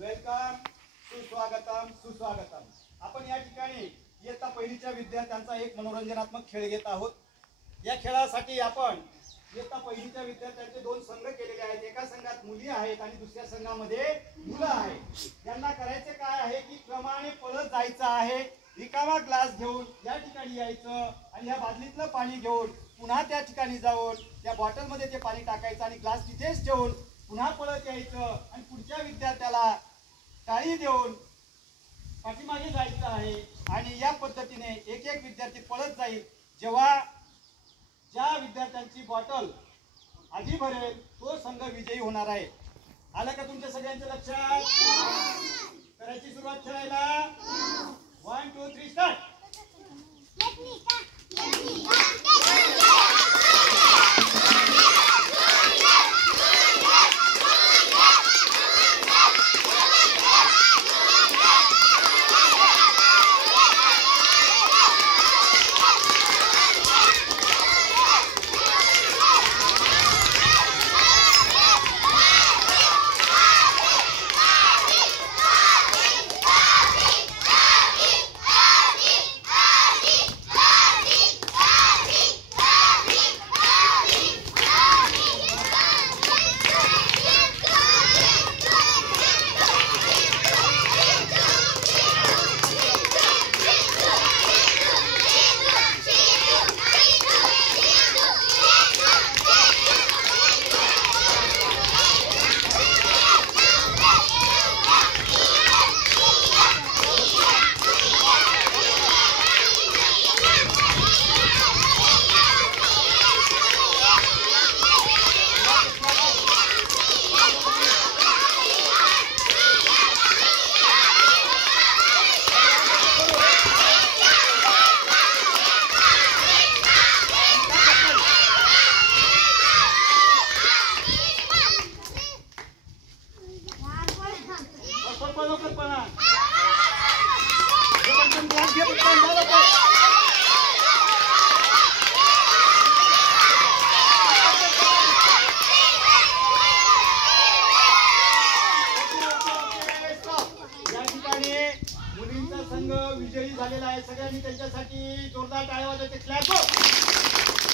Welcome, सुस्वागतम सुस्वागतम। आपण या ठिकाणी इयत्ता पहिलीच्या विद्यार्थ्यांचा एक मनोरंजनात्मक खेळ घेत आहोत। या खेळासाठी आपण इयत्ता पहिलीच्या विद्यार्थ्यांचे दोन संघ केलेले आहेत। एका संघात मुली आहेत आणि दुसऱ्या संघामध्ये मुलं आहेत। त्यांना करायचे काय आहे की क्रमाने पळत जायचं आहे। रिकामा ग्लास घेऊन या ठिकाणी यायचं आणि या बादलीतलं पाणी घेऊन पुन्हा त्या ठिकाणी जाऊन त्या बॉटलमध्ये ते पाणी टाकायचं आणि ग्लास तिथेच ठेवून पुन्हा पळत यायचं आणि पुढच्या विद्यार्थ्याला टाळी देऊन पाठीमागे जायचं आहे। आणि या पद्धतीने एक एक विद्यार्थी पळत जाईल। जेव्हा ज्या विद्यार्थ्यांची बॉटल आधी भरेल तो संघ विजयी होणार आहे। आलं का तुमच्या सगळ्यांच्या लक्षात? करायची सुरुवात खेळायला। 1 2 3 स्टार्ट। मुलींचा संघ विजयी झालेला आहे। सगळ्यांनी त्यांच्यासाठी जोरदार टाळ्या वाजवायचे। क्लॅप।